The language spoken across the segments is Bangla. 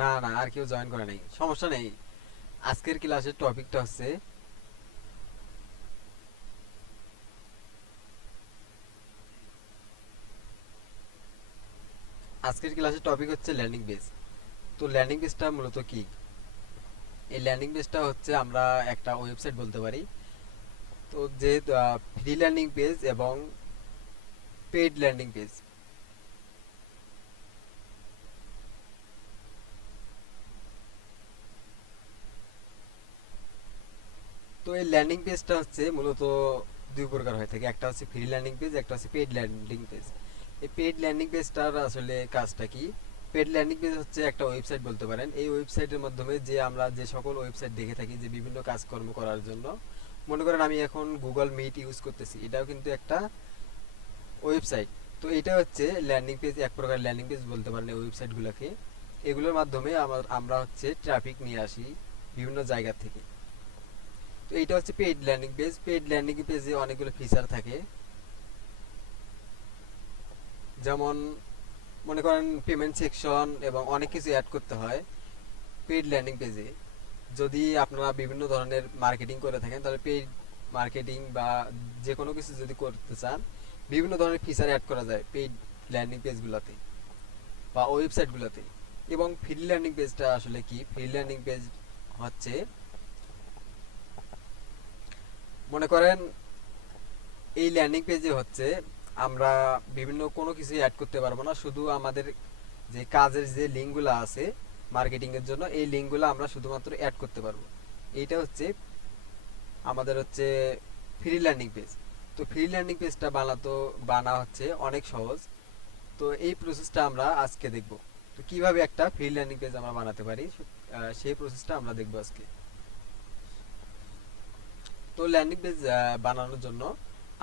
না না, আর কেউ জয়েন করে নাই, সমস্যা নেই। আজকের ক্লাসের টপিকটা হচ্ছে, আজকের ক্লাসের টপিক হচ্ছে ল্যান্ডিং পেজ। তো ল্যান্ডিং পেজটা মূলত কি? এই ল্যান্ডিং পেজটা হচ্ছে আমরা একটা ওয়েবসাইট বলতে পারি। তো যেহেতু ফ্রি ল্যান্ডিং পেজ এবং পেইড ল্যান্ডিং পেজ, তো এই ল্যান্ডিং পেজটা হচ্ছে মূলত দুই প্রকার হয়ে থাকে, একটা হচ্ছে ফ্রি ল্যান্ডিং পেজ, একটা হচ্ছে পেইড ল্যান্ডিং পেজ। এই পেইড ল্যান্ডিং পেজটার আসলে কাজটা কি? পেইড ল্যান্ডিং পেজ হচ্ছে একটা ওয়েবসাইট বলতে পারেন। এই ওয়েবসাইটের মাধ্যমে যে আমরা যে সকল ওয়েবসাইট দেখে থাকি যে বিভিন্ন কাজকর্ম করার জন্য, মনে করেন আমি এখন গুগল মিট ইউজ করতেছি, এটাও কিন্তু একটা ওয়েবসাইট। তো এটা হচ্ছে ল্যান্ডিং পেজ, এক প্রকার ল্যান্ডিং পেজ বলতে পারেন এই ওয়েবসাইটগুলোকে। এগুলোর মাধ্যমে আমরা হচ্ছে ট্রাফিক নিয়ে আসি বিভিন্ন জায়গা থেকে। তো এইটা হচ্ছে paid landing page. Paid landing পেজে অনেকগুলো ফিচার থাকে, যেমন মনে করেন পেমেন্ট সেকশন এবং অনেক কিছু অ্যাড করতে হয় পেইড ল্যান্ডিং পেজে। যদি আপনারা বিভিন্ন ধরনের মার্কেটিং করে থাকেন, তাহলে পেইড মার্কেটিং বা যে কোনো কিছু যদি করতে চান, বিভিন্ন ধরনের ফিচার অ্যাড করা যায় পেইড ল্যান্ডিং পেজগুলোতে বা ওয়েবসাইটগুলোতে। এবং ফ্রি ল্যান্ডিং পেজটা আসলে কি? ফ্রি ল্যান্ডিং পেজ হচ্ছে, মনে করেন এই ল্যান্ডিং পেজে হচ্ছে আমরা বিভিন্ন কোনো কিছু অ্যাড করতে পারবো না, শুধু আমাদের যে কাজের যে লিঙ্কগুলো আছে মার্কেটিং এর জন্য, এই লিঙ্কগুলো আমরা শুধুমাত্র অ্যাড করতে পারবো। এইটা হচ্ছে আমাদের হচ্ছে ফ্রি ল্যান্ডিং পেজ। তো ফ্রি ল্যান্ডিং পেজটা বানা হচ্ছে অনেক সহজ। তো এই প্রসেসটা আমরা আজকে দেখব। তো কিভাবে একটা ফ্রি ল্যান্ডিং পেজ আমরা বানাতে পারি, সেই প্রসেসটা আমরা দেখব আজকে। তো ল্যান্ডিং পেজ বানানোর জন্য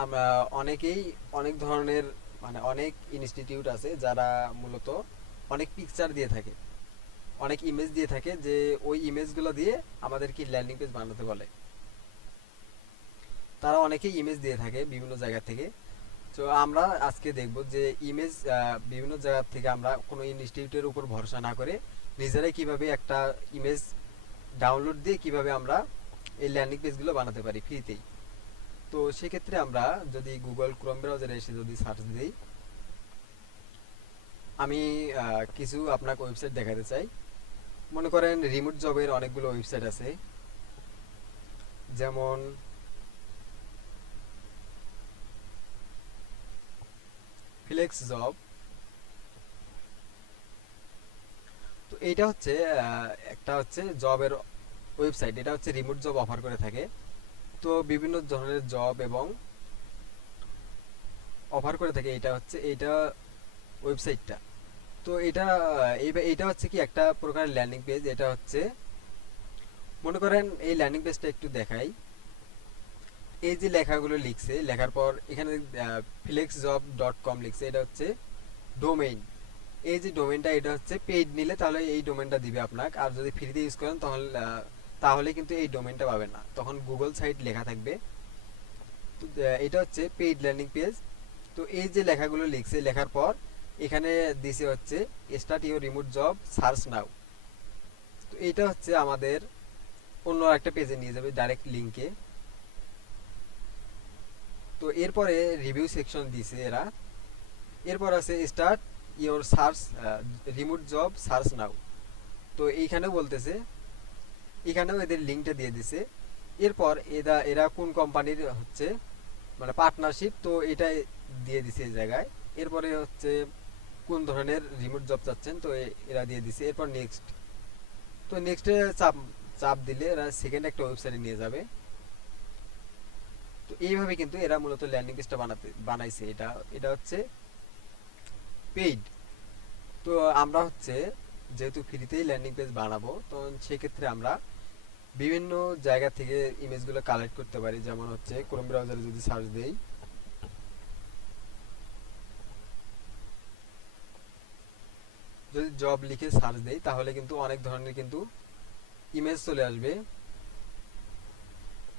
আমরা অনেকেই অনেক ধরনের, মানে অনেক ইনস্টিটিউট আছে যারা মূলত অনেক পিকচার দিয়ে থাকে, অনেক ইমেজ দিয়ে থাকে, যে ওই ইমেজগুলো দিয়ে আমাদের কি ল্যান্ডিং পেজ বানাতে বলে। তারা অনেকেই ইমেজ দিয়ে থাকে বিভিন্ন জায়গা থেকে। তো আমরা আজকে দেখব যে ইমেজ বিভিন্ন জায়গা থেকে আমরা কোনো ইনস্টিটিউটের উপর ভরসা না করে নিজেরাই কিভাবে একটা ইমেজ ডাউনলোড দিয়ে কিভাবে আমরা এই ল্যান্ডিং পেজগুলো বানাতে পারি ফ্রিতেই। তো সেক্ষেত্রে আমরা যদি গুগল ক্রোম ব্রাউজারে এসে যদি সার্চ দিই, আমি কিছু আপনাকে ওয়েবসাইট দেখাতে চাই। মনে করেন রিমোট জবের অনেকগুলো ওয়েবসাইট আছে, যেমন ফ্লেক্স জব। তো এইটা হচ্ছে একটা হচ্ছে জবের ওয়েবসাইট, এটা হচ্ছে রিমোট জব অফার করে থাকে। তো বিভিন্ন ধরনের জব এবং অফার করে থাকে, এটা হচ্ছে এইটা ওয়েবসাইটটা। তো এটা এইটা হচ্ছে কি একটা প্রকার ল্যান্ডিং পেজ। এটা হচ্ছে মনে করেন এই ল্যান্ডিং পেজটা একটু দেখাই। এই যে লেখাগুলো লিখছে, লেখার পর এখানে flexjob.com লিখছে, এটা হচ্ছে ডোমেইন। এই যে ডোমেইনটা, এটা হচ্ছে পেইড নিলে তাহলে এই ডোমেইনটা দিবে আপনাকে, আর যদি ফ্রিতে ইউজ করেন তাহলে তাহলে কিন্তু এই ডোমেইনটা পাবেন না, তখন গুগল সাইট লেখা থাকবে। তো এটা হচ্ছে পেইড ল্যান্ডিং পেজ। তো এই যে লেখাগুলো লিখছে, লেখার পর এখানে দিছে হচ্ছে start your remote job search now. তো এটা হচ্ছে আমাদের অন্য একটা পেজে নিয়ে যাবে, ডাইরেক্ট লিংকে। তো এরপরে রিভিউ সেকশন দিছে এরা। এরপর আছে start your search remote job search now. তো এইখানেও বলতেছে, এখানেও এদের লিঙ্কটা দিয়ে দিছে। এরপর এরা কোন কোম্পানির হচ্ছে মানে পার্টনারশিপ, তো এটা দিয়ে দিছে এই জায়গায়। এরপরে হচ্ছে কোন ধরনের রিমোট জব চাচ্ছেন, তো এরা দিয়ে দিছে। এরপর নেক্সট। তো নেক্সটে চাপ চাপ দিলে এরা সেকেন্ড একটা ওয়েবসাইটে নিয়ে যাবে। তো এইভাবে কিন্তু এরা মূলত ল্যান্ডিং পেজটা বানাইছে। এটা এটা হচ্ছে পেইড। তো আমরা হচ্ছে যেহেতু ফ্রিতেই ল্যান্ডিং পেজ বানাবো, তো সেক্ষেত্রে আমরা বিভিন্ন জায়গা থেকে ইমেজগুলো কালেক্ট করতে পারি। যেমন হচ্ছে ক্রোম ব্রাউজারে যদি সার্চ দেই, যদি জব লিখে সার্চ দেই, তাহলে কিন্তু অনেক ধরনের কিন্তু ইমেজ চলে আসবে।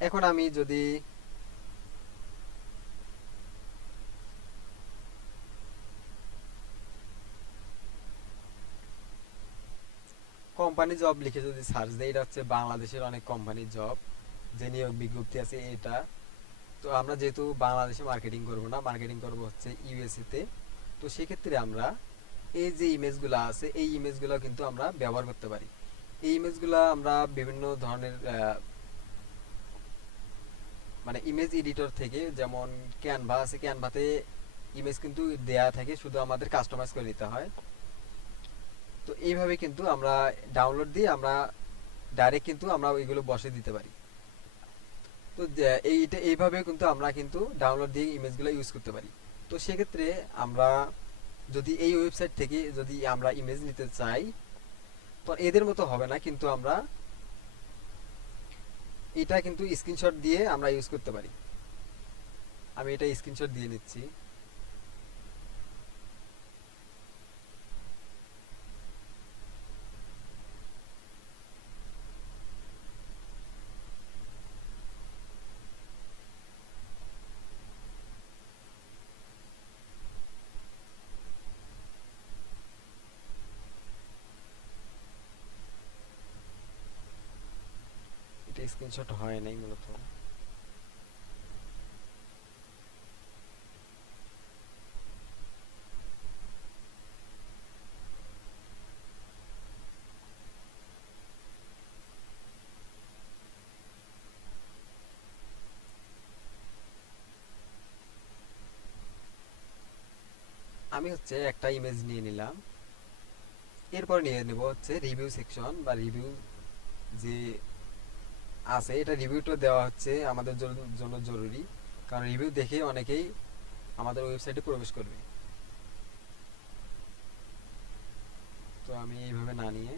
এখন আমি যদি কোম্পানি জব লিখে যদি সার্চ দেই, এটা হচ্ছে বাংলাদেশের অনেক কোম্পানি জব যে নিয়োগ বিজ্ঞপ্তি আছে এটা। তো আমরা যেহেতু বাংলাদেশে মার্কেটিং করব না, মার্কেটিং করব হচ্ছে ইউএসএ তে। তো সেক্ষেত্রে আমরা এই যে ইমেজগুলো আছে এই ইমেজগুলো কিন্তু আমরা ব্যবহার করতে পারি। এই ইমেজগুলো আমরা বিভিন্ন ধরনের মানে ইমেজ এডিটর থেকে, যেমন ক্যানভা আছে, ক্যানভাতে ইমেজ কিন্তু দেয়া থাকে, শুধু আমাদের কাস্টমাইজ করে নিতে হয়। তো এইভাবে কিন্তু আমরা ডাউনলোড দিয়ে আমরা ডাইরেক্ট কিন্তু আমরা ওইগুলো বসে দিতে পারি। তো এইটা এইভাবে কিন্তু আমরা কিন্তু ডাউনলোড দিয়ে ইমেজগুলো ইউজ করতে পারি। তো সেক্ষেত্রে আমরা যদি এই ওয়েবসাইট থেকে যদি আমরা ইমেজ নিতে চাই, তো এদের মতো হবে না, কিন্তু আমরা এটা কিন্তু স্ক্রিনশট দিয়ে আমরা ইউজ করতে পারি। আমি এটা স্ক্রিনশট দিয়ে নিচ্ছি। এটা স্ক্রিনশট হয় নাই মূলত। আমি হচ্ছে একটা ইমেজ নিয়ে নিলাম, এরপর নিয়ে নেব হচ্ছে রিভিউ সেকশন বা রিভিউ যে আছে, এটা রিভিউটা দেওয়া হচ্ছে আমাদের জন্য জরুরি, কারণ রিভিউ দেখে অনেকেই আমাদের ওয়েবসাইটে প্রবেশ করবে। তো আমি এইভাবে না নিয়ে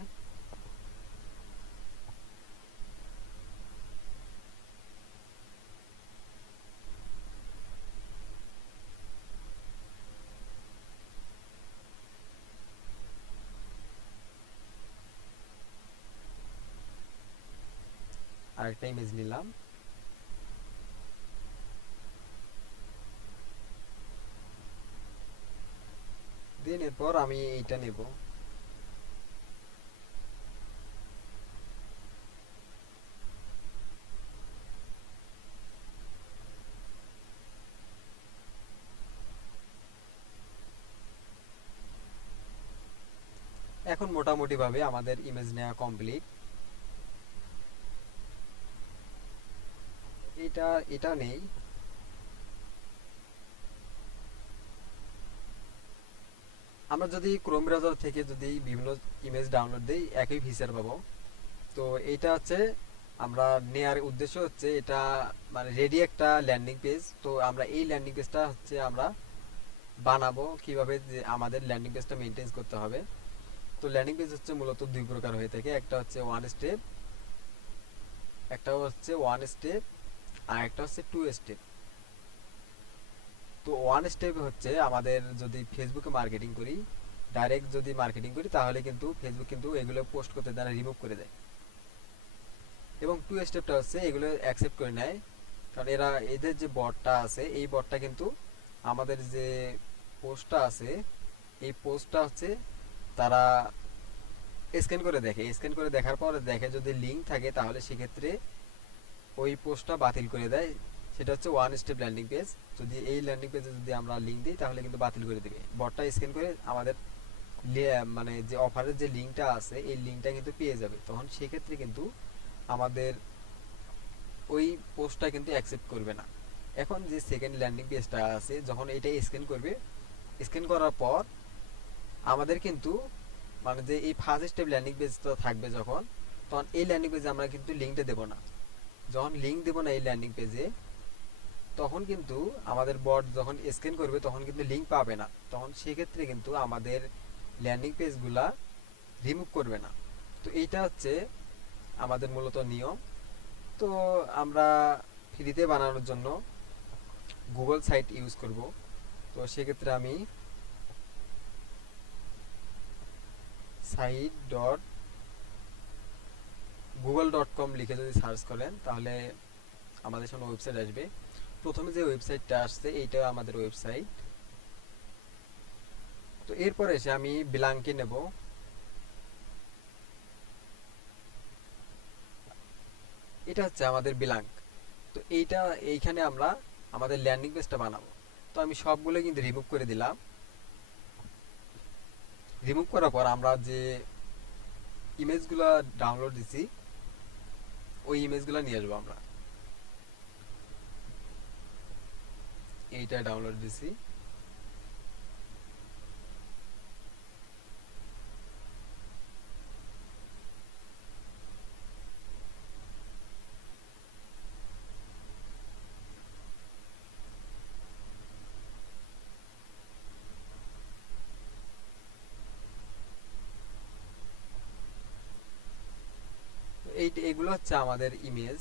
আরেকটা ইমেজ নিলাম। দেন এরপর আমি এইটা নেব। এখন মোটামুটি ভাবে আমাদের ইমেজ নেওয়া কমপ্লিট। এটা এটা নেই। আমরা যদি ক্রোম ব্রাউজার থেকে যদি বিভিন্ন ইমেজ ডাউনলোড দেই একই ফিচার পাবো। তো এটা হচ্ছে আমরা নেয়ার উদ্দেশ্য হচ্ছে এটা মানে রেডি একটা ল্যান্ডিং পেজ। তো আমরা এই ল্যান্ডিং পেজটা হচ্ছে আমরা বানাবো কিভাবে, যে আমাদের ল্যান্ডিং পেজটা মেনটেন করতে হবে। তো ল্যান্ডিং পেজ হচ্ছে মূলত দুই প্রকার হয়ে থাকে, একটা হচ্ছে ওয়ান স্টেপ, আর একটা হচ্ছে টু স্টেপ। তো ওয়ান স্টেপ হচ্ছে আমাদের যদি ফেসবুকে মার্কেটিং করি, ডাইরেক্ট যদি মার্কেটিং করি, তাহলে কিন্তু ফেসবুক কিন্তু এগুলো পোস্ট করতে দেয় না, রিমুভ করে দেয়। এবং টু স্টেপটা হচ্ছে এগুলো অ্যাকসেপ্ট করে নেয়, কারণ এরা এদের যে বটটা আছে এই বটটা কিন্তু আমাদের যে পোস্টটা আছে এই পোস্টটা হচ্ছে তারা স্ক্যান করে দেখে, স্ক্যান করে দেখার পর দেখে যদি লিঙ্ক থাকে তাহলে সেক্ষেত্রে ওই পোস্টটা বাতিল করে দেয়। সেটা হচ্ছে ওয়ান স্টেপ ল্যান্ডিং পেজ। যদি এই ল্যান্ডিং পেজে যদি আমরা লিঙ্ক দিই তাহলে কিন্তু বাতিল করে দেবে, বটটা স্ক্যান করে আমাদের মানে যে অফারের যে লিঙ্কটা আছে এই লিঙ্কটা কিন্তু পেয়ে যাবে। তখন সেক্ষেত্রে কিন্তু আমাদের ওই পোস্টটা কিন্তু অ্যাকসেপ্ট করবে না। এখন যে সেকেন্ড ল্যান্ডিং পেজটা আছে যখন এটা স্ক্যান করবে, স্ক্যান করার পর আমাদের কিন্তু মানে যে এই ফার্স্ট স্টেপ ল্যান্ডিং পেজটা থাকবে যখন, তখন এই ল্যান্ডিং পেজে আমরা কিন্তু লিঙ্কটা দেব না। যখন লিঙ্ক দেব না এই ল্যান্ডিং পেজে, তখন কিন্তু আমাদের বট যখন স্ক্যান করবে তখন কিন্তু লিঙ্ক পাবে না, তখন সেক্ষেত্রে কিন্তু আমাদের ল্যান্ডিং পেজগুলা রিমুভ করবে না। তো এইটা হচ্ছে আমাদের মূলত নিয়ম। তো আমরা ফ্রিতে বানানোর জন্য গুগল সাইট ইউজ করব। তো সেক্ষেত্রে আমি site.google.com লিখে যদি সার্চ করেন তাহলে আমাদের সামনে ওয়েবসাইট আসবে। প্রথমে যে ওয়েবসাইটটা আসছে এইটা আমাদের ওয়েবসাইট। তো এরপরে এসে আমি ব্ল্যাঙ্কে নেব। এটা হচ্ছে আমাদের ব্ল্যাঙ্ক। তো এইখানে আমরা আমাদের ল্যান্ডিং পেজটা বানাবো। তো আমি সবগুলো কিন্তু রিমুভ করে দিলাম। রিমুভ করার পর আমরা যে ইমেজগুলো ডাউনলোড দিছি ওই ইমেজগুলো নিয়ে আসবো আমরা। এইটা ডাউনলোড দিছি। এগুলো হচ্ছে আমাদের ইমেজ।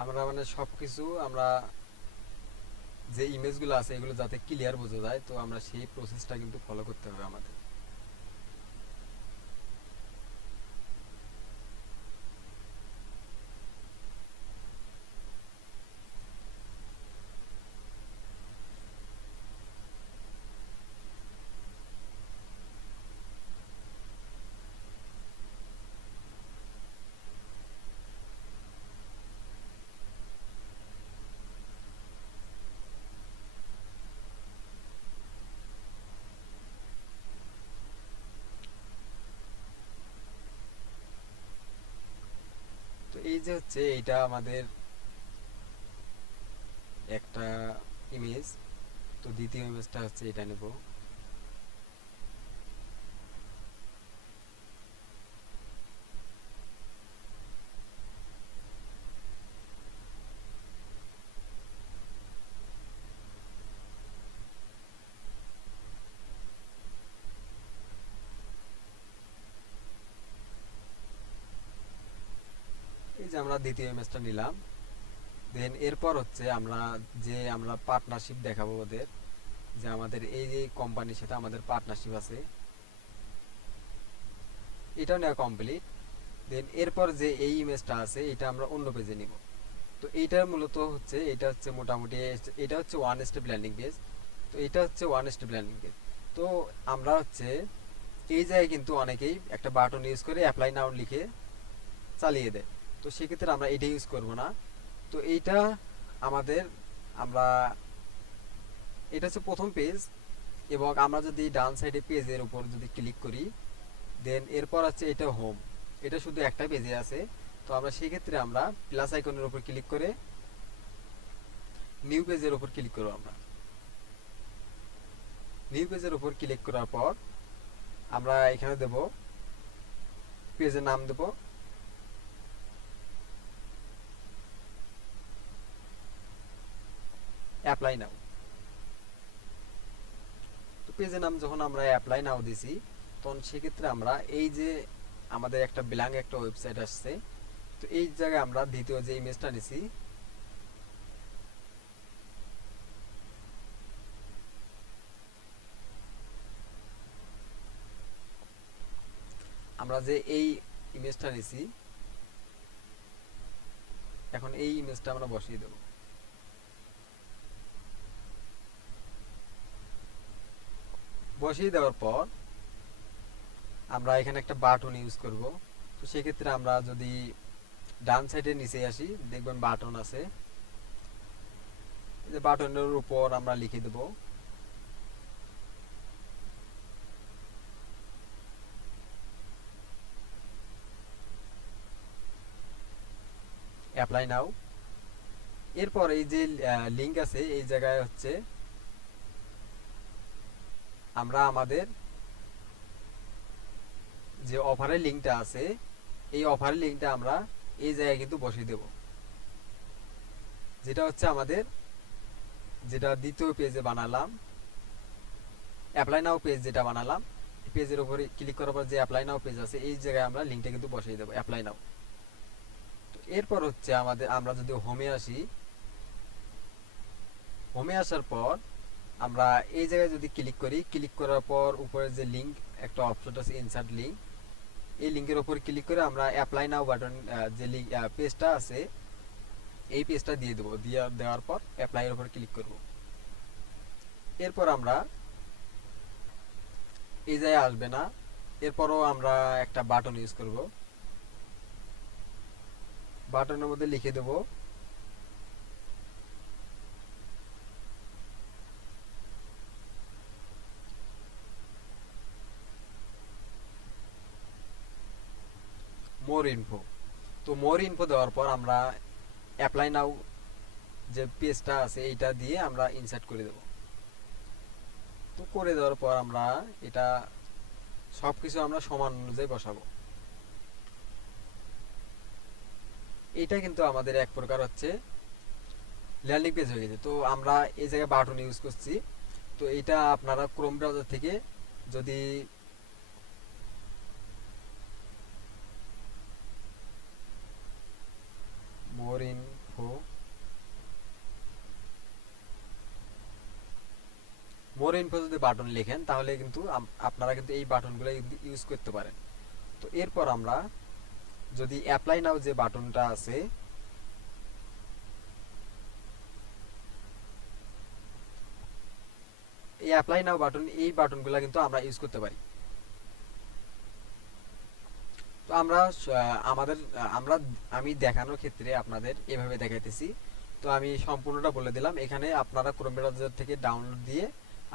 আমরা মানে সবকিছু আমরা যে ইমেজগুলো আছে এগুলো যাতে ক্লিয়ার বোঝা যায়, তো আমরা সেই প্রসেসটা কিন্তু ফলো করতে হবে আমাদের। তো এই যে হচ্ছে এইটা আমাদের একটা ইমেজ। তো দ্বিতীয় ইমেজটা হচ্ছে এটা নেব। এই যে আমরা দ্বিতীয় ইমেজটা নিলাম। দেন এরপর হচ্ছে আমরা পার্টনারশিপ দেখাবো ওদের, যে আমাদের এই যে কোম্পানির সাথে আমাদের পার্টনারশিপ আছে, এটাও নেওয়া কমপ্লিট। দেন এরপর যে এই ইমেজটা আছে এটা আমরা অন্য পেজে নিব। তো এইটার মূলত হচ্ছে এটা হচ্ছে মোটামুটি এটা হচ্ছে ওয়ান স্টেপ ল্যান্ডিং পেজ। তো এটা হচ্ছে ওয়ান স্টেপ ল্যান্ডিং পেজ। তো আমরা হচ্ছে এই জায়গায় কিন্তু অনেকেই একটা বাটন ইউজ করে অ্যাপ্লাই নাও লিখে চালিয়ে দেয়। তো সেক্ষেত্রে আমরা এটা ইউজ করব না। তো এইটা আমাদের আমরা এটা হচ্ছে প্রথম পেজ, এবং আমরা যদি ডান সাইডে পেজের উপর যদি ক্লিক করি, দেন এরপর আছে এটা হোম। এটা শুধু একটা পেজে আছে। তো আমরা সেই ক্ষেত্রে আমরা প্লাস আইকনের উপর ক্লিক করে নিউ পেজের উপর ক্লিক করব। আমরা নিউ পেজের উপর ক্লিক করার পর আমরা এখানে দেব পেজের নাম দেব অ্যাপ্লাই নাও। তো পেজের নাম যখন আমরা অ্যাপ্লাই নাও দিছি, তখন সেক্ষেত্রে আমরা এই যে আমাদের একটা ব্ল্যাঙ্ক একটা ওয়েবসাইট আসছে। তো এই জায়গায় আমরা দ্বিতীয় যে ইমেজটা নিছি, আমরা যে এই ইমেজটা নিছি, এখন এই ইমেজটা আমরা বসিয়ে দেব। বসিয়ে দেওয়ার পর আমরা এখানে একটা বাটন ইউজ করব। তো সেক্ষেত্রে আমরা যদি ডান সাইডে নিচে আসি, দেখবেন বাটন আছে। এই যে বাটনের উপর আমরা লিখে দেব অ্যাপ্লাই নাও। এরপর এই যে লিংক আছে এই জায়গায় হচ্ছে আমরা আমাদের যে অফারের লিংকটা আছে এই অফারের লিংকটা আমরা এই জায়গায় কিন্তু বসিয়ে দেব, যেটা হচ্ছে আমাদের যেটা দ্বিতীয় পেজে বানালাম অ্যাপ্লাই নাও পেজ, যেটা বানালাম পেজের উপরে ক্লিক করার পর যে অ্যাপ্লাই নাও পেজ আছে এই জায়গায় আমরা লিংকটা কিন্তু বসিয়ে দেব অ্যাপ্লাই নাও। তো এরপর হচ্ছে আমরা যদি হোমে আসি, হোমে আসার পর আমরা এই জায়গায় যদি ক্লিক করি, ক্লিক করার পর উপরে যে লিংক একটা অপশন আছে ইনসার্ট লিংক, এই লিংকের উপর ক্লিক করে আমরা অ্যাপ্লাই নাও বাটন যে পেজটা আছে এই পেজটা দিয়ে দেবো, দেওয়ার পর অ্যাপ্লাই এর উপর ক্লিক করব। এরপর আমরা এই জায়গায় আসবে না, এরপরও আমরা একটা বাটন ইউজ করব। বাটনের মধ্যে লিখে দেব মোর ইনফো। তো মোর ইনফো দেওয়ার পর আমরা অ্যাপ্লাই নাও যে পেজটা আছে এইটা দিয়ে আমরা ইনসার্ট করে দেব। তো করে দেওয়ার পর আমরা এটা সবকিছু আমরা সমান অনুযায়ী বসাবো। এইটা কিন্তু আমাদের এক প্রকার হচ্ছে ল্যান্ডিং পেজ হয়ে গেছে। তো আমরা এই জায়গায় বাটন ইউজ করছি, তো এটা আপনারা ক্রোম ব্রাউজার থেকে যদি মোর ইনফো যদি বাটন লেখেন তাহলে কিন্তু আপনারা কিন্তু এই বাটনগুলো ইউজ করতে পারেন। তো এরপর আমরা যদি অ্যাপ্লাই নাও যে বাটনটা আছে এই অ্যাপ্লাই নাও বাটন, এই বাটনগুলো কিন্তু আমরা ইউজ করতে পারি। তো আমি দেখানোর ক্ষেত্রে আপনাদের এভাবে দেখাইতেছি। তো আমি সম্পূর্ণটা বলে দিলাম, এখানে আপনারা ক্রোম ব্রাউজার থেকে ডাউনলোড দিয়ে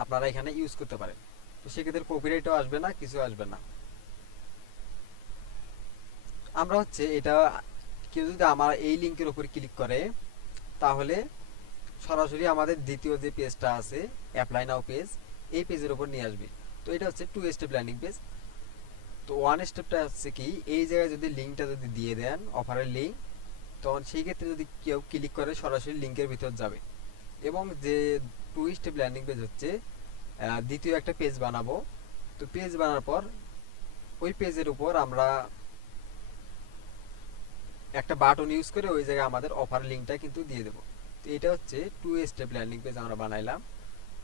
আপনারা এখানে ইউজ করতে পারেন। তো সেক্ষেত্রে কপিরাইটও আসবে না, কিছু আসবে না। আমরা হচ্ছে এটা কেউ যদি আমার এই লিংকের উপর ক্লিক করে তাহলে সরাসরি আমাদের দ্বিতীয় যে পেজটা আছে অ্যাপ্লাই নাও পেজ, এই পেজের উপর নিয়ে আসবে। তো এটা হচ্ছে 2 স্টেপ ল্যান্ডিং পেজ। তো 1 স্টেপটা হচ্ছে কি, এই জায়গায় যদি লিংকটা যদি দিয়ে দেন অফারের লিংক, তখন সেই ক্ষেত্রে যদি কেউ ক্লিক করে সরাসরি লিংকের ভিতর যাবে। এবং যে 2 স্টেপ ল্যান্ডিং পেজ হচ্ছে দ্বিতীয় একটা পেজ বানাবো। তো পেজ বানানোর পর ওই পেজের উপর আমরা একটা বাটন ইউজ করে ওই জায়গায় আমাদের অফার লিংকটা কিন্তু দিয়ে দেবো। তো এটা হচ্ছে 2 স্টেপ ল্যান্ডিং পেজ আমরা বানাইলাম।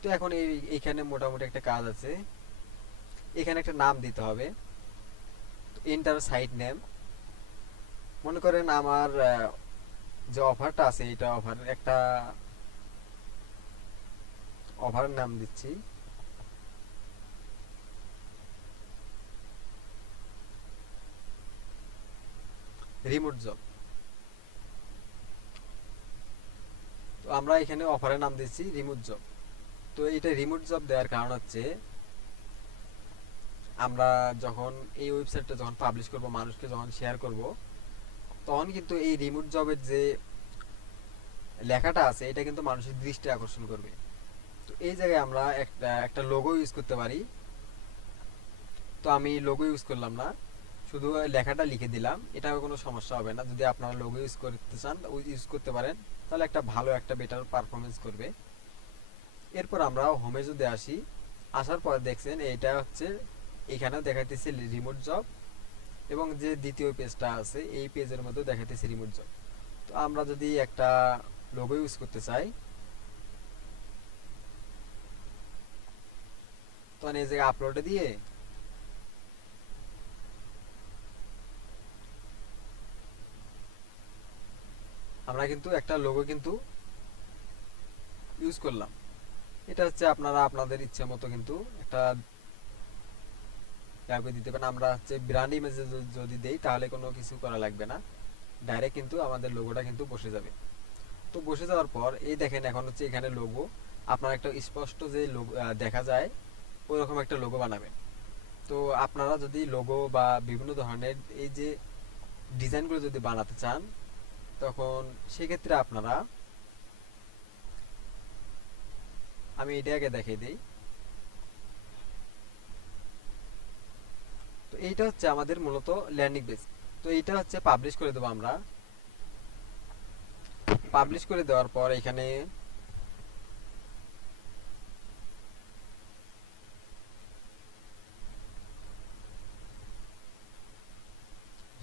তো এখন এইখানে মোটামুটি একটা কাজ আছে, এখানে একটা নাম দিতে হবে, এন্টার সাইট নেম। মনে করেন আমার যে অফারটা আছে এটা একটা অফারের নাম দিচ্ছি রিমোট জব। তো আমরা এখানে অফারের নাম দিচ্ছি রিমোট জব। তো এটা রিমোট জব দেওয়ার কারণ হচ্ছে আমরা যখন এই ওয়েবসাইটটা যখন পাবলিশ করব, মানুষকে যখন শেয়ার করব, তখন কিন্তু এই রিমোট জবের যে লেখাটা আছে এটা কিন্তু মানুষের দৃষ্টি আকর্ষণ করবে। তো এই জায়গায় আমরা একটা লোগো ইউজ করতে পারি। তো আমি লোগো ইউজ করলাম না, শুধু লেখাটা লিখে দিলাম, এটাও কোনো সমস্যা হবে না। যদি আপনারা লোগো ইউজ করতে চান ইউজ করতে পারেন, তাহলে একটা ভালো একটা বেটার পারফরমেন্স করবে। এরপর আমরা হোমে যদি আসি, আসার পর দেখছেন এইটা হচ্ছে এখানেও দেখাইতেছে রিমোট জব, এবং যে দ্বিতীয় পেজটা আছে এই পেজের মধ্যে দেখাইতেছে রিমোট জব। তো আমরা যদি একটা লোগো ইউজ করতে চাই, তখন এই জায়গায় আপলোডে দিয়ে আমরা কিন্তু একটা লোগো কিন্তু ইউজ করলাম। এটা হচ্ছে আপনারা আপনাদের ইচ্ছে মতো কিন্তু একটা দিতে পারেন। আমরা হচ্ছে ব্র্যান্ড ইমেজ যদি দেই তাহলে কোনো কিছু করা লাগবে না, ডাইরেক্ট কিন্তু আমাদের লোগোটা কিন্তু বসে যাবে। তো বসে যাওয়ার পর এই দেখেন এখন হচ্ছে এখানে লোগো, আপনার একটা স্পষ্ট যে লোগো দেখা যায় ওইরকম একটা লোগো বানাবেন। তো আপনারা যদি লোগো বা বিভিন্ন ধরনের এই যে ডিজাইনগুলো যদি বানাতে চান, তখন সেক্ষেত্রে আপনারা, আমি এটা আগে দেখিয়ে দিই। তো এইটা হচ্ছে আমাদের মূলত ল্যান্ডিং পেজ। তো এইটা হচ্ছে পাবলিশ করে দেবো আমরা। পাবলিশ করে দেওয়ার পর এখানে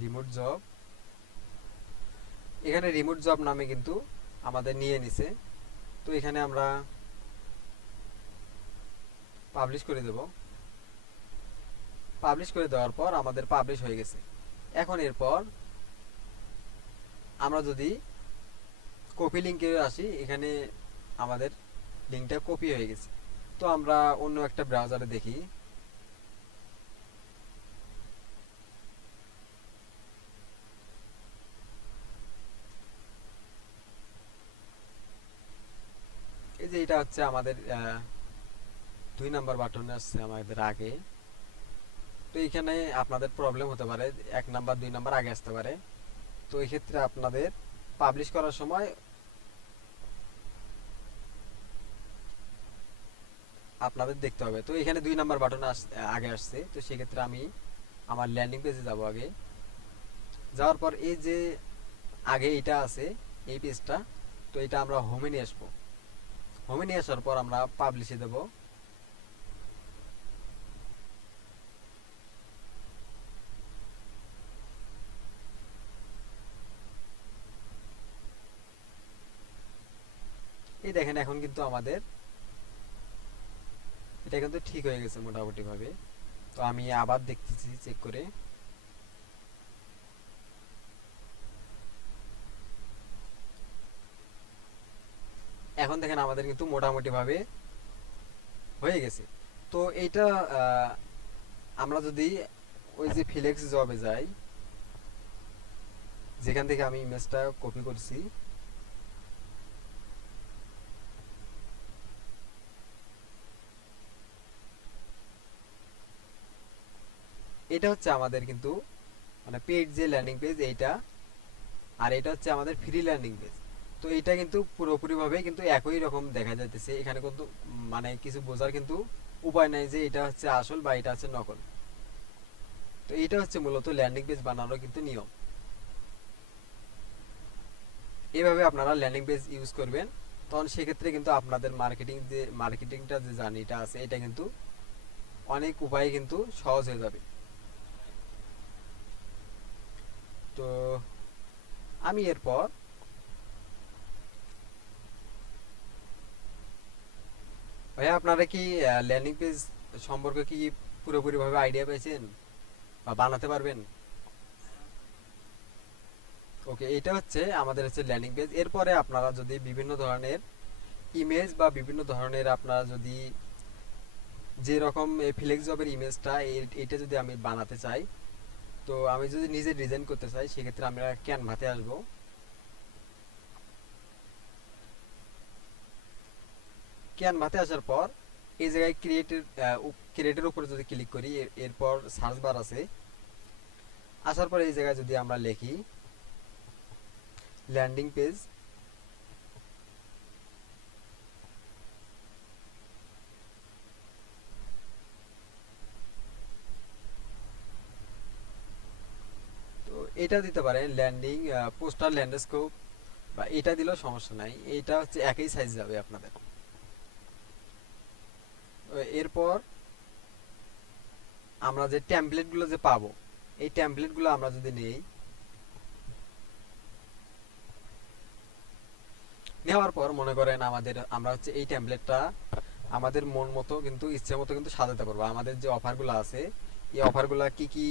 রিমোট জব, এখানে রিমোট জব নামে কিন্তু আমাদের নিয়ে নিছে। তো এখানে আমরা পাবলিশ করে দেব। পাবলিশ করে দেওয়ার পর আমাদের পাবলিশ হয়ে গেছে। এখন এরপর আমরা যদি কপি লিঙ্কে আসি, এখানে আমাদের লিঙ্কটা কপি হয়ে গেছে। তো আমরা অন্য একটা ব্রাউজারে দেখি। এই যে এটা হচ্ছে আমাদের 2 নাম্বার বাটনে আসছে আমাদের আগে। তো এখানে আপনাদের প্রবলেম হতে পারে, 1 নাম্বার 2 নাম্বার আগে আসতে পারে। তো এই ক্ষেত্রে আপনাদের পাবলিশ করার সময় আপনাদের দেখতে হবে। তো এখানে 2 নাম্বার বাটন আগে আসছে। তো সেক্ষেত্রে আমি আমার ল্যান্ডিং পেজে যাব। আগে যাওয়ার পর এই যে আগে এটা আছে, এই পেজটা, তো এটা আমরা হোমে নিয়ে আসবো। হোমে নিয়ে আসার পর আমরা পাবলিশে দেব। এই দেখেন এখন কিন্তু আমাদের এটা কিন্তু ঠিক হয়ে গেছে মোটামুটি ভাবে। তো আমি আবার দেখতেছি চেক করে। এখন দেখেন আমাদের কিন্তু মোটামুটি ভাবে হয়ে গেছে। তো এইটা আমরা যদি ওই যে ফ্লেক্স জবে যাই, যেখান থেকে আমি ইমেজটা কপি করছি, এটা হচ্ছে আমাদের কিন্তু মানে পেইড যে ল্যান্ডিং পেজ এইটা, আর এটা হচ্ছে আমাদের ফ্রি ল্যান্ডিং পেজ। তো এটা কিন্তু পুরোপুরিভাবে কিন্তু একই রকম দেখা যাইতেছে। এখানে কিন্তু মানে কিছু বোঝার কিন্তু উপায় নাই যে এটা হচ্ছে আসল বা এটা হচ্ছে নকল। তো এটা হচ্ছে মূলত ল্যান্ডিং পেজ বানানোর কিন্তু নিয়ম। এইভাবে আপনারা ল্যান্ডিং পেজ ইউজ করবেন, তখন সেক্ষেত্রে কিন্তু আপনাদের মার্কেটিংটা যে জার্নিটা আছে এটা কিন্তু অনেক উপায়ে কিন্তু সহজ হয়ে যাবে। তো আমি এরপর ভাইয়া, আপনারা কি ল্যান্ডিং পেজ সম্পর্কে কি পুরোপুরিভাবে আইডিয়া পেয়েছেন বা বানাতে পারবেন? ওকে, এটা হচ্ছে আমাদের হচ্ছে ল্যান্ডিং পেজ। এরপরে আপনারা যদি বিভিন্ন ধরনের ইমেজ বা বিভিন্ন ধরনের আপনারা যদি যেরকম ফ্লেক্স জবের ইমেজটা এটা যদি আমি বানাতে চাই, তো আমি যদি নিজে ডিজাইন করতে চাই, সেক্ষেত্রে আমরা ক্যানভাতে আসবো। ক্যানভাতে আসার পর এই জায়গায় ক্রিয়েটের উপরে যদি ক্লিক করি, এরপর সার্চ বার আছে। আসার পর এই জায়গায় যদি আমরা লিখি ল্যান্ডিং পেজ, তো এটা দিতে পারেন ল্যান্ডিং পোস্টার ল্যান্ডস্কেপ, বা এটা দিলেও সমস্যা নাই, এটা হচ্ছে একই সাইজ যাবে আপনাদের। এরপর আমরা যে টেমপ্লেটগুলো যে পাবো, এই টেমপ্লেটগুলো আমরা যদি নেই, নেওয়ার পর মনে করেন আমরা হচ্ছে এই টেমপ্লেটটা আমাদের মন মতো কিন্তু ইচ্ছে মতো কিন্তু সাজাতে পারবো। আমাদের যে অফারগুলো আছে, এই অফারগুলো কি কি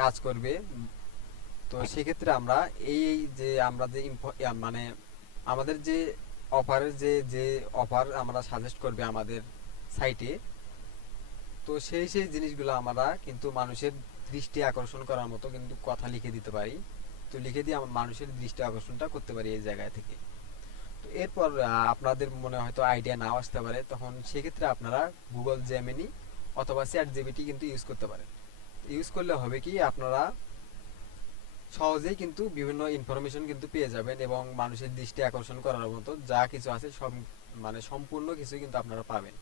কাজ করবে, তো সেক্ষেত্রে আমরা এই এই যে আমরা যে মানে আমাদের যে অফারের যে যে অফার আমরা সাজেস্ট করবে আমাদের সাইটে, তো সেই সেই জিনিসগুলো আমরা কিন্তু মানুষের দৃষ্টি আকর্ষণ করার মতো কিন্তু কথা লিখে দিতে পারি। তো লিখে দিয়ে আমরা মানুষের দৃষ্টি আকর্ষণটা করতে পারি এই জায়গা থেকে। তো এরপর আপনাদের মনে হয়তো আইডিয়া নাও আসতে পারে, তখন সেক্ষেত্রে আপনারা গুগল জেমিনি অথবা চ্যাট জিপিটি কিন্তু ইউজ করতে পারেন। ইউজ করলে হবে কি, আপনারা সহজেই কিন্তু বিভিন্ন ইনফরমেশন কিন্তু পেয়ে যাবেন, এবং মানুষের দৃষ্টি আকর্ষণ করার মতো যা কিছু আছে সব মানে সম্পূর্ণ কিছু কিন্তু আপনারা পাবেন।